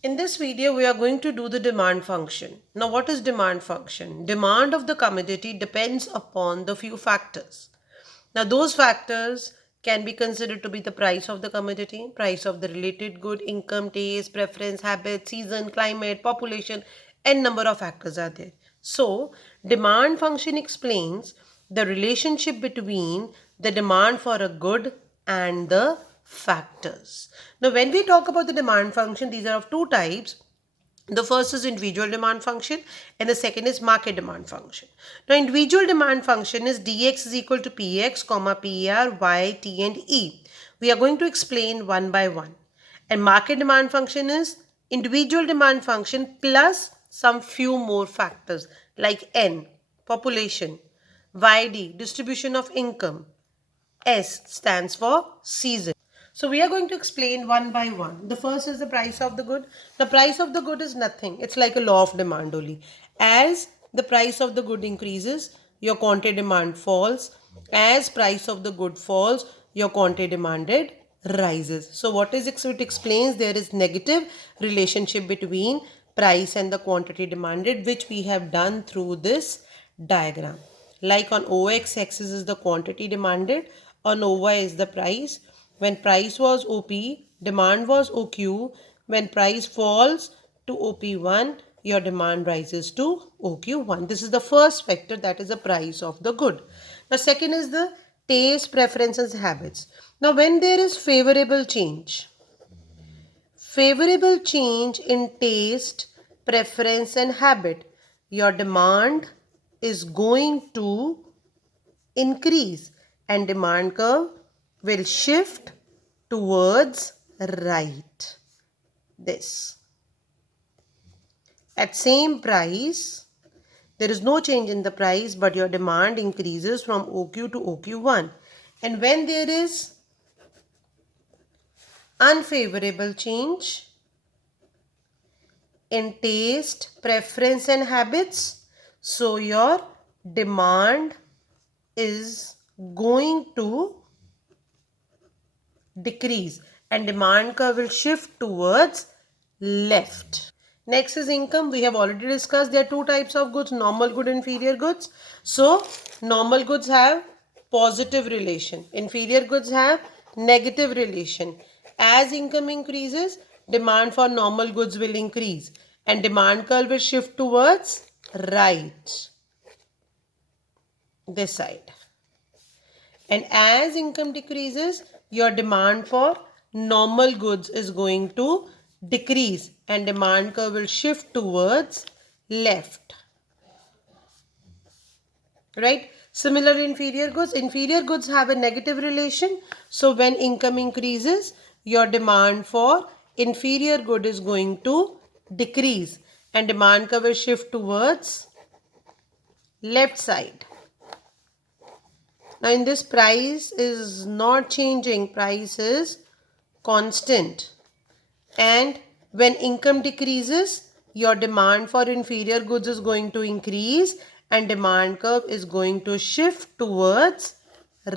In this video, we are going to do the demand function. Now, what is demand function? Demand of the commodity depends upon the few factors. Now, those factors can be considered to be the price of the commodity, price of the related good, income, taste, preference, habit, season, climate, population, and number of factors are there. So, demand function explains the relationship between the demand for a good and the factors. Now, when we talk about the demand function, these are of two types. The first is individual demand function and the second is market demand function. Now, individual demand function is dx is equal to px, comma, per, y, t and e. We are going to explain one by one. And market demand function is individual demand function plus some few more factors like n, population, yd, distribution of income, S stands for season. So we are going to explain one by one. The first is the price of the good. The price of the good is nothing. It's like a law of demand only. As the price of the good increases, your quantity demand falls. As price of the good falls, your quantity demanded rises. So what is it? So it explains there is negative relationship between price and the quantity demanded, which we have done through this diagram. Like on OX axis is the quantity demanded, on OY is the price. When price was OP, demand was OQ. When price falls to OP1, your demand rises to OQ1. This is the first factor, that is the price of the good. Now, second is the taste, preferences, habits. Now, when there is favorable change in taste, preference and habit, your demand is going to increase and demand curve will shift towards right. This. At same price, there is no change in the price, but your demand increases from OQ to OQ1. And when there is unfavorable change in taste, preference and habits, so your demand is going to decrease and demand curve will shift towards left. Next is income. We have already discussed there are two types of goods, normal good, inferior goods. So normal goods have positive relation, inferior goods have negative relation. As income increases, demand for normal goods will increase and demand curve will shift towards right, this side. And as income decreases, your demand for normal goods is going to decrease and demand curve will shift towards left. Right? Similarly, inferior goods have a negative relation. So when income increases, your demand for inferior good is going to decrease and demand curve will shift towards left side. Now in this, price is not changing, price is constant. And when income decreases, your demand for inferior goods is going to increase and demand curve is going to shift towards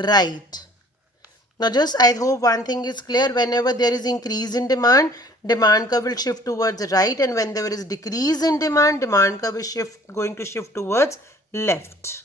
right. Now just I hope one thing is clear. Whenever there is increase in demand, demand curve will shift towards right, and when there is decrease in demand curve is going to shift towards left.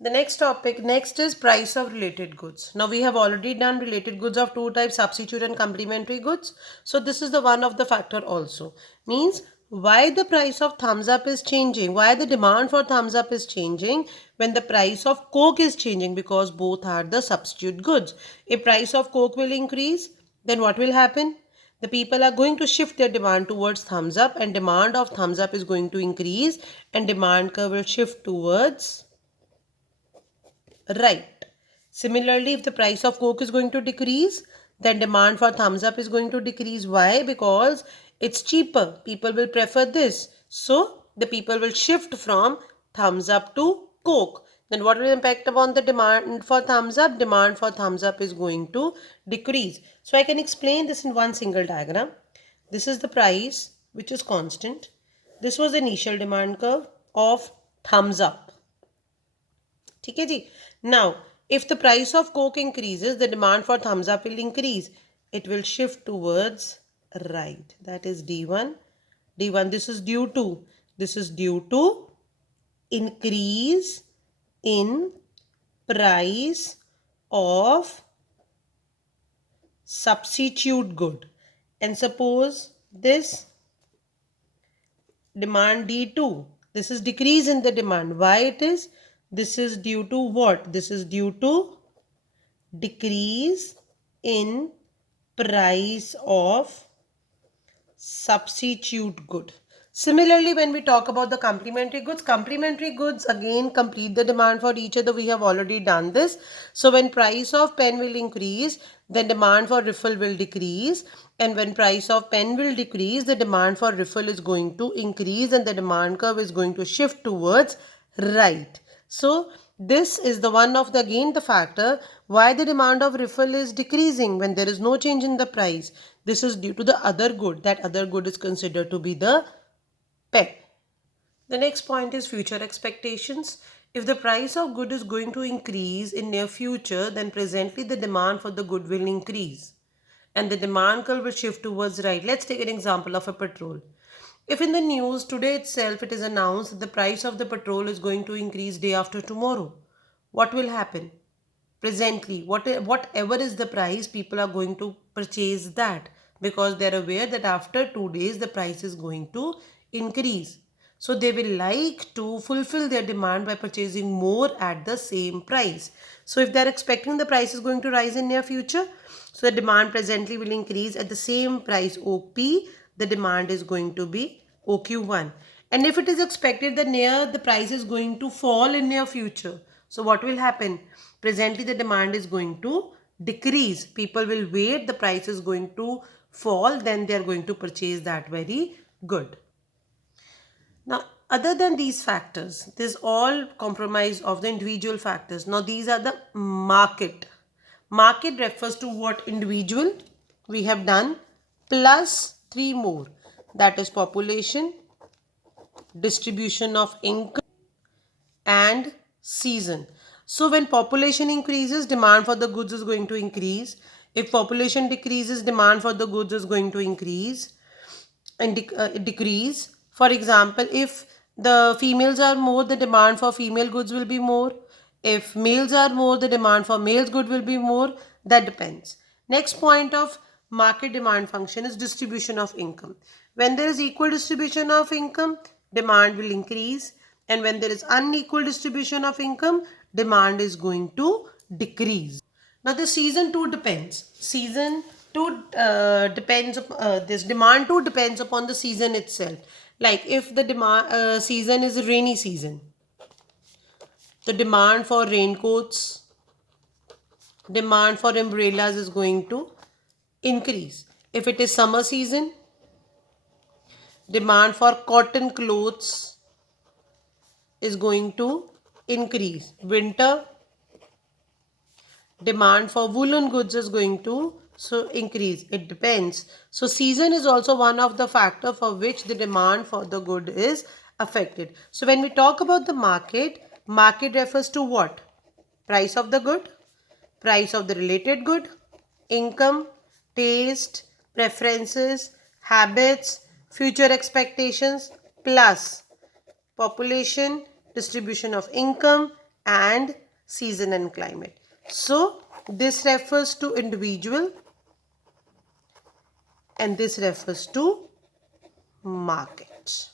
The next is price of related goods. Now we have already done related goods of two types, substitute and complementary goods. So this is the one of the factor also. Means why the price of thumbs up is changing, why the demand for thumbs up is changing when the price of Coke is changing, because both are the substitute goods. If price of Coke will increase, then what will happen? The people are going to shift their demand towards thumbs up and demand of thumbs up is going to increase and demand curve will shift towards right. Similarly, if the price of Coke is going to decrease, then demand for thumbs up is going to decrease. Why? Because it's cheaper. People will prefer this. So, the people will shift from thumbs up to Coke. Then what will impact upon the demand for thumbs up? Demand for thumbs up is going to decrease. So, I can explain this in one single diagram. This is the price which is constant. This was the initial demand curve of thumbs up. ठीक है जी. Now, if the price of Coke increases, the demand for thumbs up will increase. It will shift towards right. That is D1. D1, this is due to. This is due to increase in price of substitute good. And suppose this demand D2. This is decrease in the demand. Why it is? This is due to what? This is due to decrease in price of substitute good. Similarly, when we talk about the complementary goods again complete the demand for each other. We have already done this. So when price of pen will increase, then demand for refill will decrease. And when price of pen will decrease, the demand for refill is going to increase and the demand curve is going to shift towards right. So this is the one of the again the factor why the demand of refill is decreasing when there is no change in the price. This is due to the other good. That other good is considered to be the pen. The next point is future expectations. If the price of good is going to increase in near future, then presently the demand for the good will increase and the demand curve will shift towards right. Let's take an example of a petrol. If in the news today itself it is announced that the price of the petrol is going to increase day after tomorrow, what will happen? Presently, whatever is the price, people are going to purchase that because they are aware that after 2 days the price is going to increase. So they will like to fulfill their demand by purchasing more at the same price. So if they are expecting the price is going to rise in near future, so the demand presently will increase at the same price OP, the demand is going to be OQ1. And if it is expected that near the price is going to fall in near future, so what will happen? Presently the demand is going to decrease. People will wait, the price is going to fall, then they are going to purchase that very good. Now, other than these factors, this all compromise of the individual factors. Now, these are the market. Market refers to what individual we have done plus three more. That is population, distribution of income, and season. So when population increases, demand for the goods is going to increase. If population decreases, demand for the goods is going to increase and decrease. For example, if the females are more, the demand for female goods will be more. If males are more, the demand for males good will be more. That depends. Next point of market demand function is distribution of income. When there is equal distribution of income, demand will increase, and when there is unequal distribution of income, demand is going to decrease. Now the season 2 depends. Season 2 this demand 2 depends upon the season itself. Like if the demand season is rainy season, the demand for raincoats, demand for umbrellas is going to increase. If it is summer season, demand for cotton clothes is going to increase. Winter, demand for woolen goods is going to increase. It depends. So season is also one of the factor for which the demand for the good is affected. So when we talk about the market refers to what? Price of the good, price of the related good, income, taste, preferences, habits, future expectations, plus population, distribution of income, and season and climate. So this refers to individual and this refers to market.